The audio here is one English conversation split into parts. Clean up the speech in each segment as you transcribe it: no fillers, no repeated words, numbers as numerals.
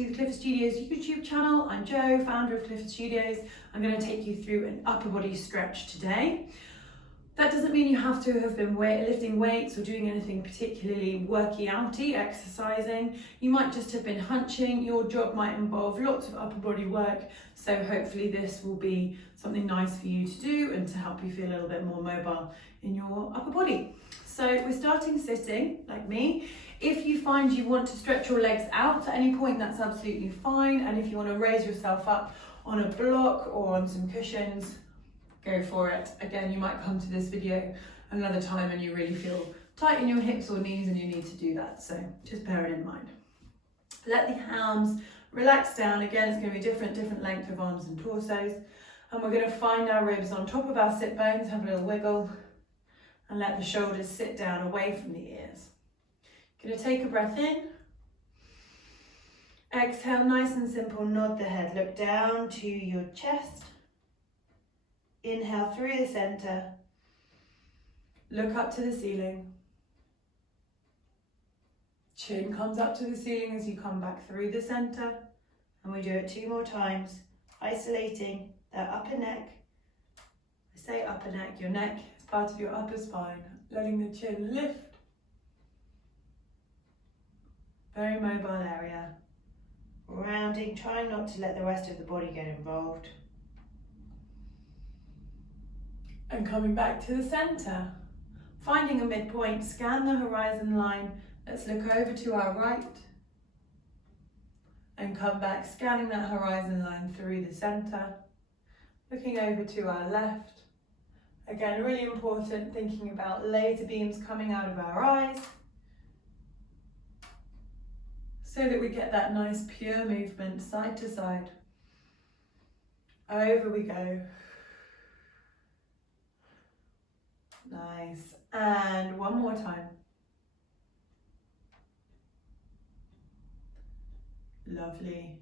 to the Clifford Studios YouTube channel. I'm Jo, founder of Clifford Studios. I'm going to take you through an upper body stretch today. That doesn't mean you have to have been lifting weights or doing anything particularly worky outy, exercising. You might just have been hunching. Your job might involve lots of upper body work, so hopefully this will be something nice for you to do and to help you feel a little bit more mobile in your upper body. So we're starting sitting, like me. If you find you want to stretch your legs out at any point, that's absolutely fine. And if you want to raise yourself up on a block or on some cushions, go for it. Again, you might come to this video another time and you really feel tight in your hips or knees and you need to do that. So just bear it in mind. Let the arms relax down. Again, it's going to be different length of arms and torsos. And we're going to find our ribs on top of our sit bones, have a little wiggle, and let the shoulders sit down away from the ears. Going to take a breath in. Exhale, nice and simple, nod the head. Look down to your chest. Inhale through the center. Look up to the ceiling. Chin comes up to the ceiling as you come back through the center. And we do it 2 more times, isolating that upper neck. I say upper neck, your neck is part of your upper spine. Letting the chin lift. Very mobile area. Rounding, trying not to let the rest of the body get involved. And coming back to the center. Finding a midpoint, scan the horizon line. Let's look over to our right. And come back, scanning that horizon line through the center. Looking over to our left. Again, really important, thinking about laser beams coming out of our eyes, so that we get that nice pure movement side to side. Over we go. Nice. And one more time. Lovely.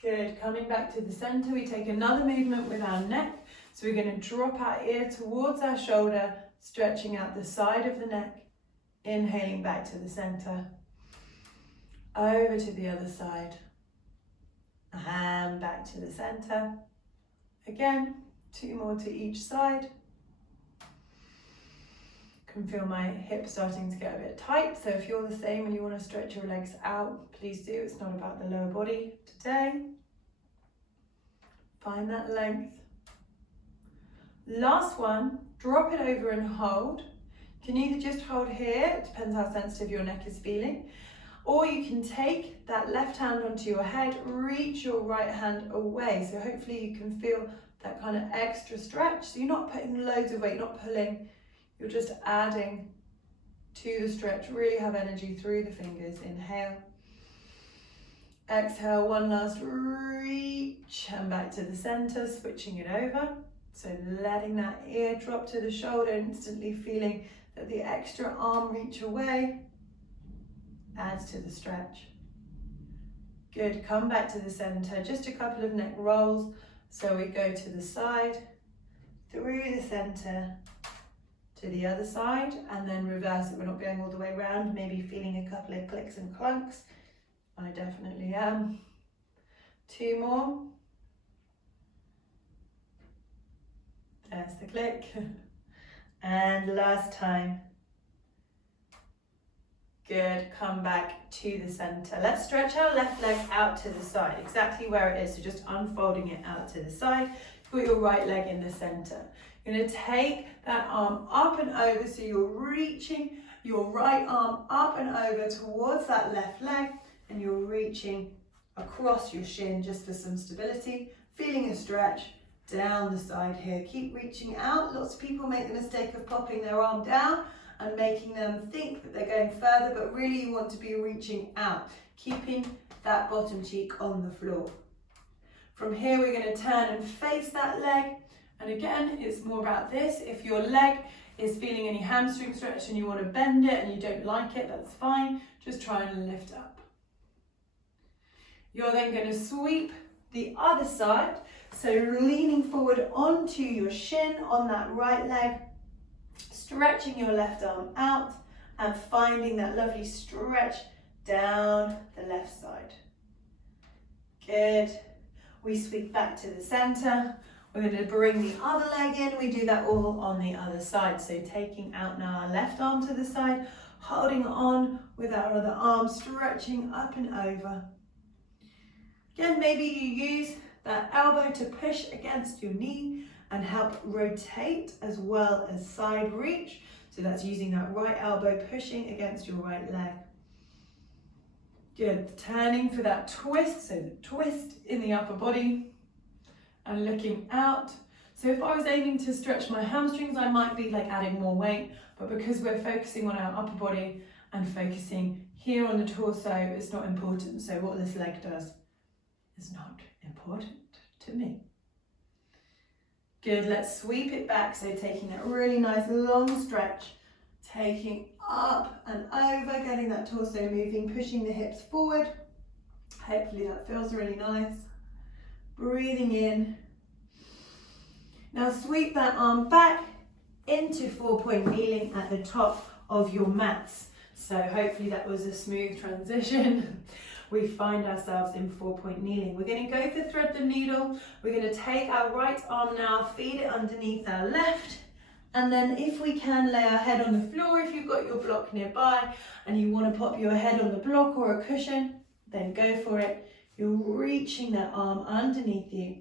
Good. Coming back to the center, we take another movement with our neck. So we're going to drop our ear towards our shoulder, stretching out the side of the neck. Inhaling back to the center, over to the other side, and back to the center. Again, 2 more to each side. Can feel my hips starting to get a bit tight, so if you're the same and you want to stretch your legs out, please do. It's not about the lower body today. Find that length. Last one, drop it over and hold. You can either just hold here, it depends how sensitive your neck is feeling, or you can take that left hand onto your head, reach your right hand away. So hopefully you can feel that kind of extra stretch. So you're not putting loads of weight, not pulling, you're just adding to the stretch. Really have energy through the fingers. Inhale. Exhale, one last reach and back to the center, switching it over. So letting that ear drop to the shoulder, instantly feeling that the extra arm reach away adds to the stretch. Good, come back to the center, just a couple of neck rolls. So we go to the side, through the center, to the other side, and then reverse it. We're not going all the way around, maybe feeling a couple of clicks and clunks. I definitely am. 2 more. There's the click. And last time. Good, come back to the center. Let's stretch our left leg out to the side, exactly where it is. So just unfolding it out to the side. Put your right leg in the center. You're going to take that arm up and over, so you're reaching your right arm up and over towards that left leg, and you're reaching across your shin just for some stability. Feeling a stretch down the side here. Keep reaching out. Lots of people make the mistake of popping their arm down and making them think that they're going further, but really you want to be reaching out, keeping that bottom cheek on the floor. From here, we're going to turn and face that leg. And again, it's more about this. If your leg is feeling any hamstring stretch and you want to bend it and you don't like it, that's fine. Just try and lift up. You're then going to sweep the other side. So leaning forward onto your shin on that right leg, stretching your left arm out and finding that lovely stretch down the left side. Good. We sweep back to the center. We're going to bring the other leg in. We do that all on the other side. So taking out now our left arm to the side, holding on with our other arm, stretching up and over. Again, maybe you use that elbow to push against your knee and help rotate as well as side reach. So that's using that right elbow pushing against your right leg. Good, turning for that twist, so the twist in the upper body and looking out. So if I was aiming to stretch my hamstrings, I might be like adding more weight, but because we're focusing on our upper body and focusing here on the torso, it's not important. So what this leg does is not important to me. Good, let's sweep it back. So taking that really nice long stretch, taking up and over, getting that torso moving, pushing the hips forward. Hopefully that feels really nice. Breathing in. Now sweep that arm back into 4-point kneeling at the top of your mats. So hopefully that was a smooth transition. We find ourselves in 4-point kneeling. We're going to go for thread the needle. We're going to take our right arm now, feed it underneath our left. And then if we can, lay our head on the floor if you've got your block nearby and you want to pop your head on the block or a cushion, then go for it. You're reaching that arm underneath you.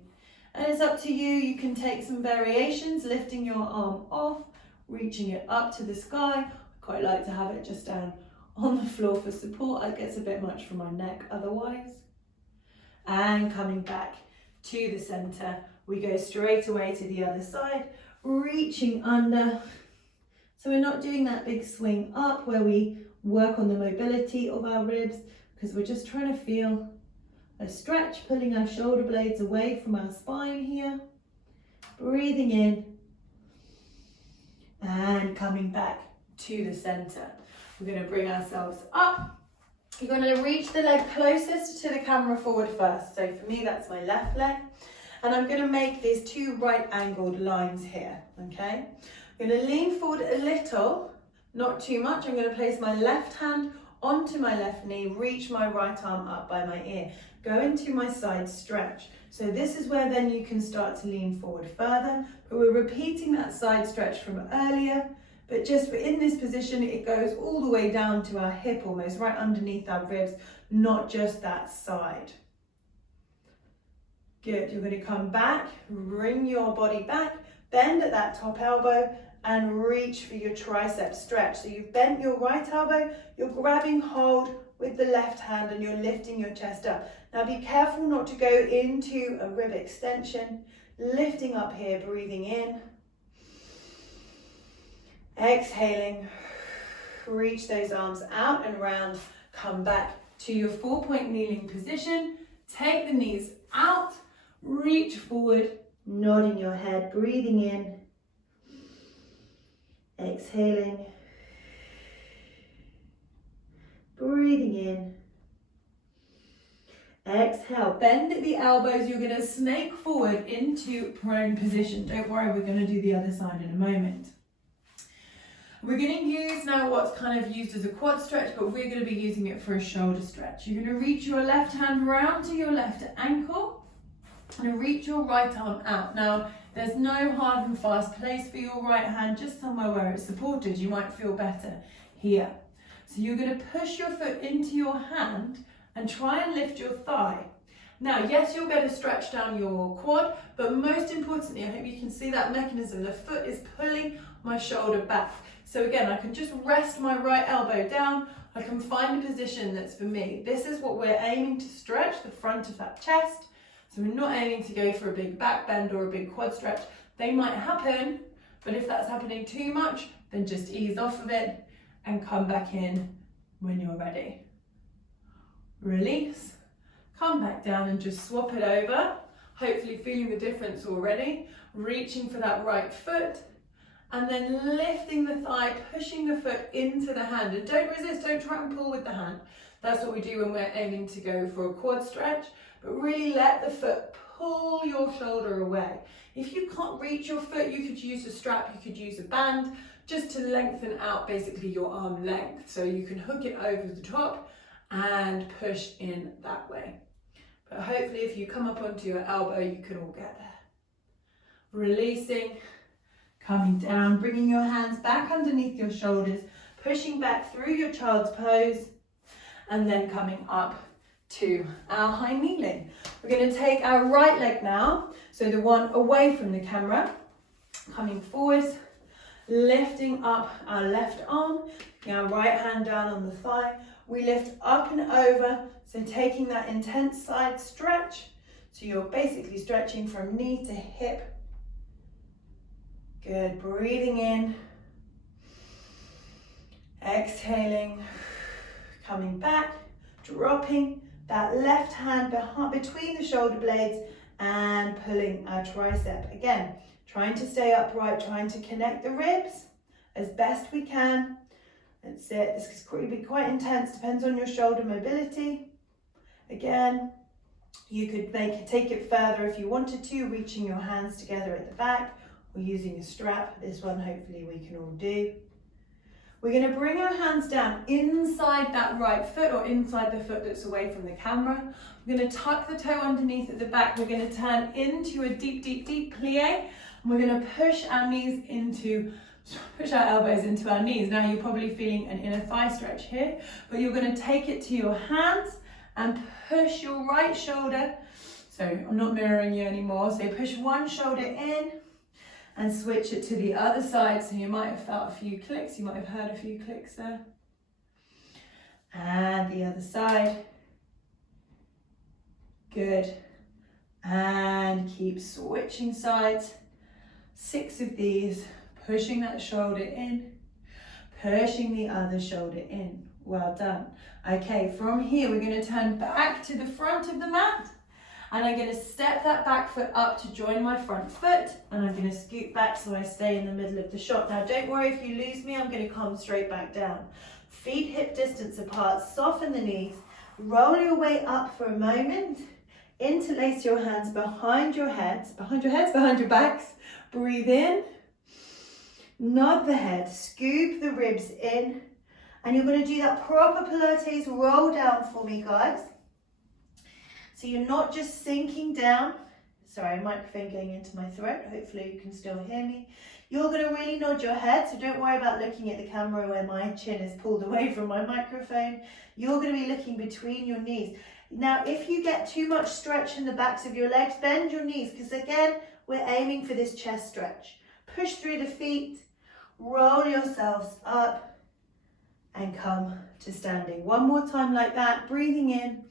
And it's up to you. You can take some variations, lifting your arm off, reaching it up to the sky. I quite like to have it just down on the floor for support. It gets a bit much for my neck otherwise. And coming back to the center, we go straight away to the other side, reaching under. So we're not doing that big swing up where we work on the mobility of our ribs, because we're just trying to feel a stretch, pulling our shoulder blades away from our spine here. Breathing in and coming back to the center. We're going to bring ourselves up. You're going to reach the leg closest to the camera forward first. So for me, that's my left leg. And I'm going to make these two right angled lines here, okay? I'm going to lean forward a little, not too much. I'm going to place my left hand onto my left knee, reach my right arm up by my ear, go into my side stretch. So this is where then you can start to lean forward further, but we're repeating that side stretch from earlier, but just in this position, it goes all the way down to our hip, almost right underneath our ribs, not just that side. Good, you're going to come back, bring your body back, bend at that top elbow and reach for your tricep stretch. So you've bent your right elbow, you're grabbing hold with the left hand and you're lifting your chest up. Now be careful not to go into a rib extension, lifting up here, breathing in, exhaling, reach those arms out and round, come back to your 4-point kneeling position, take the knees out, reach forward, nodding your head, breathing in, exhaling, breathing in, exhale, bend at the elbows. You're going to snake forward into prone position. Don't worry, we're going to do the other side in a moment. We're going to use now what's kind of used as a quad stretch, but we're going to be using it for a shoulder stretch. You're going to reach your left hand round to your left ankle and reach your right arm out. Now, there's no hard and fast place for your right hand, just somewhere where it's supported. You might feel better here. So you're going to push your foot into your hand and try and lift your thigh. Now, yes, you'll get a stretch down your quad, but most importantly, I hope you can see that mechanism. The foot is pulling my shoulder back. So again, I can just rest my right elbow down. I can find a position that's for me. This is what we're aiming to stretch, the front of that chest. So we're not aiming to go for a big back bend or a big quad stretch. They might happen, but if that's happening too much, then just ease off of it and come back in when you're ready. Release, come back down and just swap it over. Hopefully feeling the difference already. Reaching for that right foot and then lifting the thigh, pushing the foot into the hand. And don't resist, don't try and pull with the hand. That's what we do when we're aiming to go for a quad stretch. But really let the foot pull your shoulder away. If you can't reach your foot, you could use a strap, you could use a band, just to lengthen out basically your arm length. So you can hook it over the top and push in that way. But hopefully if you come up onto your elbow, you can all get there. Releasing, coming down, bringing your hands back underneath your shoulders, pushing back through your child's pose, and then coming up to our high kneeling. We're going to take our right leg now, so the one away from the camera, coming forwards, lifting up our left arm, our right hand down on the thigh. We lift up and over, so taking that intense side stretch. So you're basically stretching from knee to hip. Good, breathing in, exhaling, coming back, dropping that left hand between the shoulder blades and pulling our tricep. Again, trying to stay upright, trying to connect the ribs as best we can. That's it. This could be quite intense, depends on your shoulder mobility. Again, you could take it further if you wanted to, reaching your hands together at the back or using a strap. This one hopefully we can all do. We're going to bring our hands down inside that right foot or inside the foot that's away from the camera. We're going to tuck the toe underneath at the back. We're going to turn into a deep, deep, deep plie. And we're going to push our elbows into our knees. Now you're probably feeling an inner thigh stretch here, but you're going to take it to your hands and push your right shoulder. So I'm not mirroring you anymore. So push one shoulder in and switch it to the other side. So you might have felt a few clicks, you might have heard a few clicks there. And the other side. Good. And keep switching sides. 6 of these, pushing that shoulder in, pushing the other shoulder in. Well done. Okay, from here we're going to turn back to the front of the mat, and I'm going to step that back foot up to join my front foot, and I'm going to scoot back so I stay in the middle of the shot. Now don't worry if you lose me, I'm going to come straight back down. Feet hip distance apart, soften the knees, roll your way up for a moment, interlace your hands behind your backs, breathe in, nod the head, scoop the ribs in, and you're going to do that proper Pilates roll down for me, guys. So you're not just sinking down. Sorry, microphone going into my throat. Hopefully you can still hear me. You're going to really nod your head, so don't worry about looking at the camera where my chin is pulled away from my microphone. You're going to be looking between your knees. Now, if you get too much stretch in the backs of your legs, bend your knees, because again, we're aiming for this chest stretch. Push through the feet, roll yourselves up, and come to standing. One more time like that, breathing in,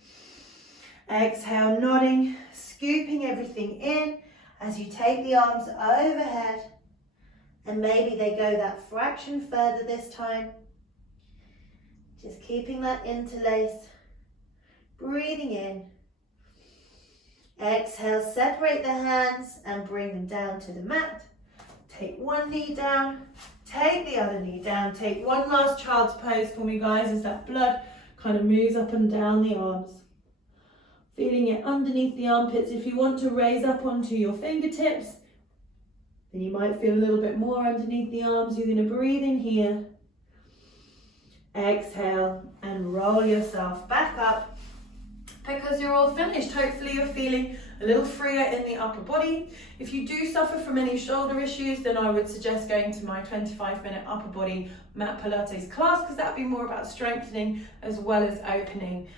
exhale, nodding, scooping everything in as you take the arms overhead, and maybe they go that fraction further this time. Just keeping that interlace, breathing in, exhale, separate the hands and bring them down to the mat. Take one knee down, take the other knee down, take one last child's pose for me, guys, as that blood kind of moves up and down the arms. Feeling it underneath the armpits. If you want to raise up onto your fingertips, then you might feel a little bit more underneath the arms. You're going to breathe in here, exhale, and roll yourself back up, because you're all finished. Hopefully you're feeling a little freer in the upper body. If you do suffer from any shoulder issues, then I would suggest going to my 25-minute upper body mat Pilates class, because that would be more about strengthening as well as opening.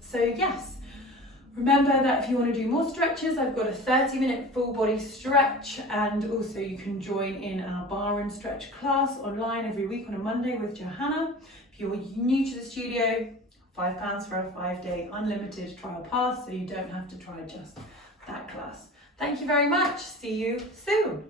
So yes, remember that if you want to do more stretches, I've got a 30-minute full body stretch, and also you can join in our bar and stretch class online every week on a Monday with Johanna. If you're new to the studio, £5 for a 5-day unlimited trial pass, so you don't have to try just that class. Thank you very much. See you soon.